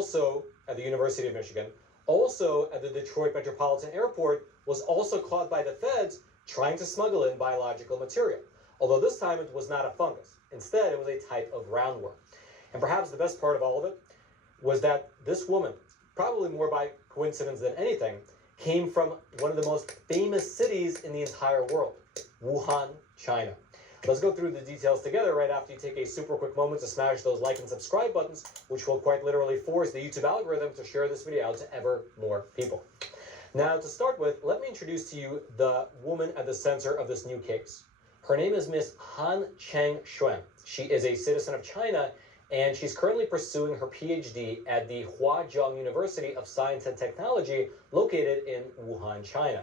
also at the University of Michigan, also at the Detroit Metropolitan Airport, was also caught by the feds trying to smuggle in biological material. Although this time it was not a fungus. Instead, it was a type of roundworm. And perhaps the best part of all of it was that this woman, probably more by coincidence than anything, came from one of the most famous cities in the entire world, Wuhan, China. Let's go through the details together right after you take a super quick moment to smash those like and subscribe buttons, which will quite literally force the YouTube algorithm to share this video out to ever more people. Now, to start with, let me introduce to you the woman at the center of this new case. Her name is Miss Han Cheng-Xuan. She is a citizen of China, and she's currently pursuing her PhD at the Huazhong University of Science and Technology, located in Wuhan, China.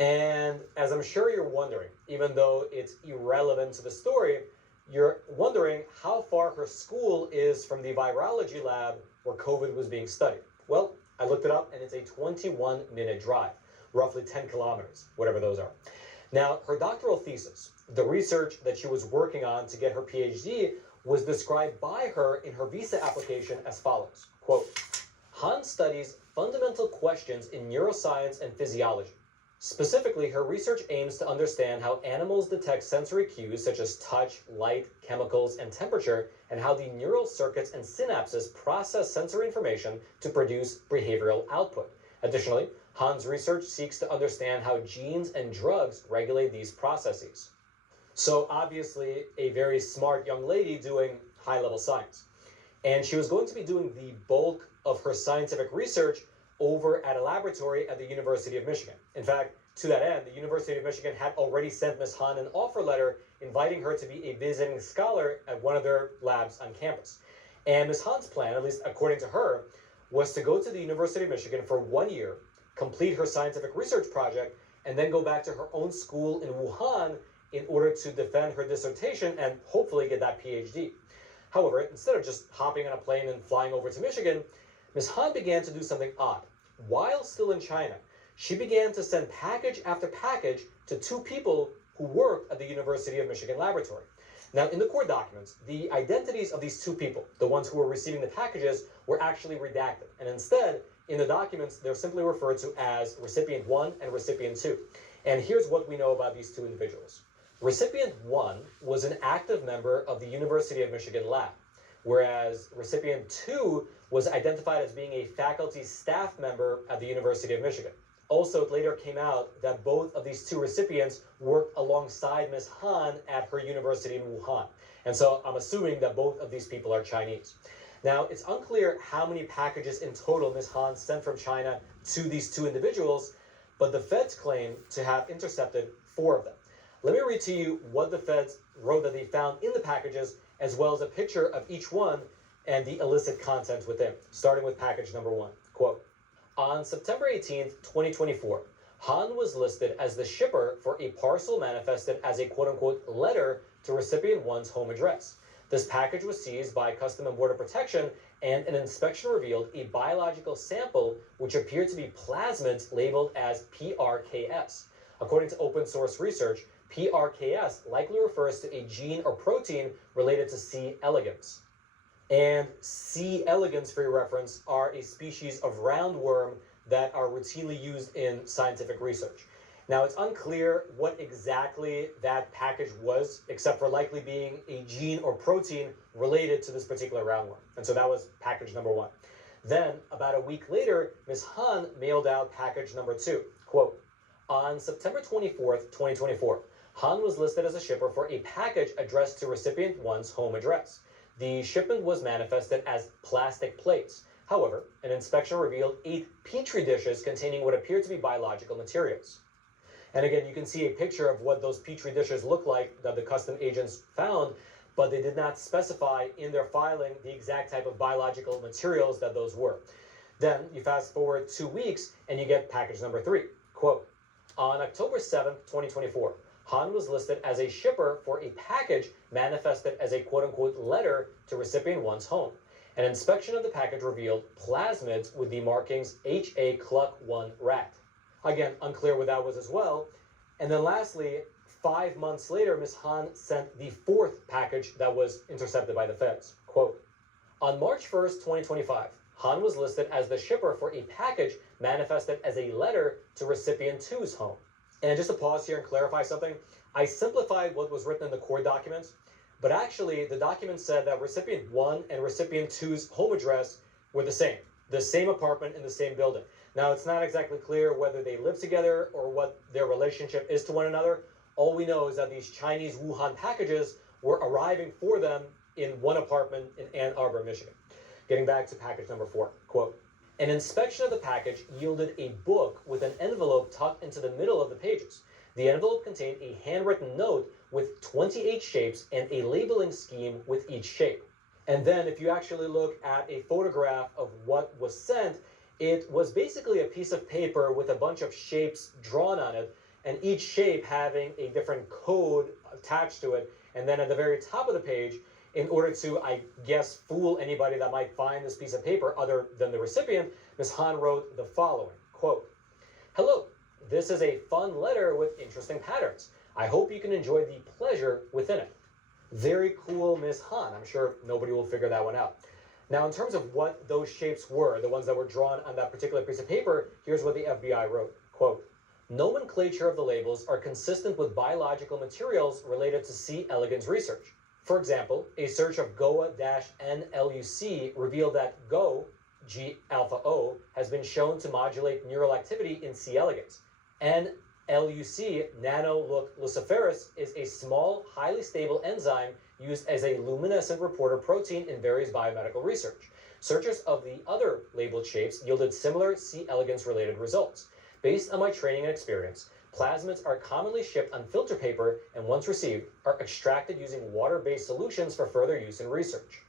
And as I'm sure you're wondering, even though it's irrelevant to the story, you're wondering how far her school is from the virology lab where COVID was being studied. Well, I looked it up, and it's a 21-minute drive, roughly 10 kilometers, whatever those are. Now, her doctoral thesis, the research that she was working on to get her PhD, was described by her in her visa application as follows, quote, Han studies fundamental questions in neuroscience and physiology. Specifically, her research aims to understand how animals detect sensory cues such as touch, light, chemicals, and temperature, and how the neural circuits and synapses process sensory information to produce behavioral output. Additionally, Han's research seeks to understand how genes and drugs regulate these processes. So obviously, a very smart young lady doing high-level science. And she was going to be doing the bulk of her scientific research over at a laboratory at the University of Michigan. In fact, to that end, the University of Michigan had already sent Ms. Han an offer letter inviting her to be a visiting scholar at one of their labs on campus. And Ms. Han's plan, at least according to her, was to go to the University of Michigan for 1 year, complete her scientific research project, and then go back to her own school in Wuhan in order to defend her dissertation and hopefully get that PhD. However, instead of just hopping on a plane and flying over to Michigan, Ms. Han began to do something odd. While still in China, she began to send package after package to two people who worked at the University of Michigan laboratory. Now, in the court documents, the identities of these two people, the ones who were receiving the packages, were actually redacted. And instead, in the documents, they're simply referred to as Recipient 1 and Recipient 2. And here's what we know about these two individuals. Recipient 1 was an active member of the University of Michigan lab, whereas Recipient 2 was identified as being a faculty staff member at the University of Michigan. Also, it later came out that both of these two recipients worked alongside Ms. Han at her university in Wuhan. And so I'm assuming that both of these people are Chinese. Now, it's unclear how many packages in total Ms. Han sent from China to these two individuals, but the feds claim to have intercepted 4 of them. Let me read to you what the feds wrote that they found in the packages, as well as a picture of each one and the illicit content within, starting with package number 1. Quote, on September 18th, 2024, Han was listed as the shipper for a parcel manifested as a quote-unquote letter to recipient 1's home address. This package was seized by Custom and Border Protection, and an inspection revealed a biological sample which appeared to be plasmids labeled as PRKS. According to open source research, PRKS likely refers to a gene or protein related to C. elegans. And C. elegans, for your reference, are a species of roundworm that are routinely used in scientific research. Now, it's unclear what exactly that package was, except for likely being a gene or protein related to this particular roundworm. And so that was package number 1. Then, about a week later, Ms. Han mailed out package number 2. Quote, on September 24th, 2024, Han was listed as a shipper for a package addressed to recipient 1's home address. The shipment was manifested as plastic plates. However, an inspection revealed 8 petri dishes containing what appeared to be biological materials. And again, you can see a picture of what those petri dishes look like that the custom agents found, but they did not specify in their filing the exact type of biological materials that those were. Then you fast forward 2 weeks and you get package number 3. Quote, on October 7th, 2024, Han was listed as a shipper for a package manifested as a quote-unquote letter to recipient 1's home. An inspection of the package revealed plasmids with the markings HA Cluck 1 rat. Again, unclear what that was as well. And then lastly, 5 months later, Ms. Han sent the 4th package that was intercepted by the feds. Quote, on March 1st, 2025, Han was listed as the shipper for a package manifested as a letter to recipient 2's home. And just to pause here and clarify something, I simplified what was written in the core documents, but actually the document said that recipient 1 and recipient 2's home address were the same apartment in the same building. Now, it's not exactly clear whether they live together or what their relationship is to one another. All we know is that these Chinese Wuhan packages were arriving for them in one apartment in Ann Arbor, Michigan. Getting back to package number 4, quote, "An inspection of the package yielded a book with an envelope tucked into the middle of the pages. The envelope contained a handwritten note with 28 shapes and a labeling scheme with each shape." And then if you actually look at a photograph of what was sent, it was basically a piece of paper with a bunch of shapes drawn on it, and each shape having a different code attached to it. And then at the very top of the page, in order to, I guess, fool anybody that might find this piece of paper other than the recipient, Ms. Han wrote the following, quote, "Hello, this is a fun letter with interesting patterns. I hope you can enjoy the pleasure within it." Very cool, Ms. Han. I'm sure nobody will figure that one out. Now, in terms of what those shapes were, the ones that were drawn on that particular piece of paper, here's what the FBI wrote, quote, "Nomenclature of the labels are consistent with biological materials related to C. elegans research. For example, a search of GOA-NLUC revealed that GO, G-alpha-O, has been shown to modulate neural activity in C. elegans. NLUC, nanoluciferase, is a small, highly stable enzyme used as a luminescent reporter protein in various biomedical research. Searches of the other labeled shapes yielded similar C. elegans related results. Based on my training and experience, plasmids are commonly shipped on filter paper and once received are extracted using water-based solutions for further use in research."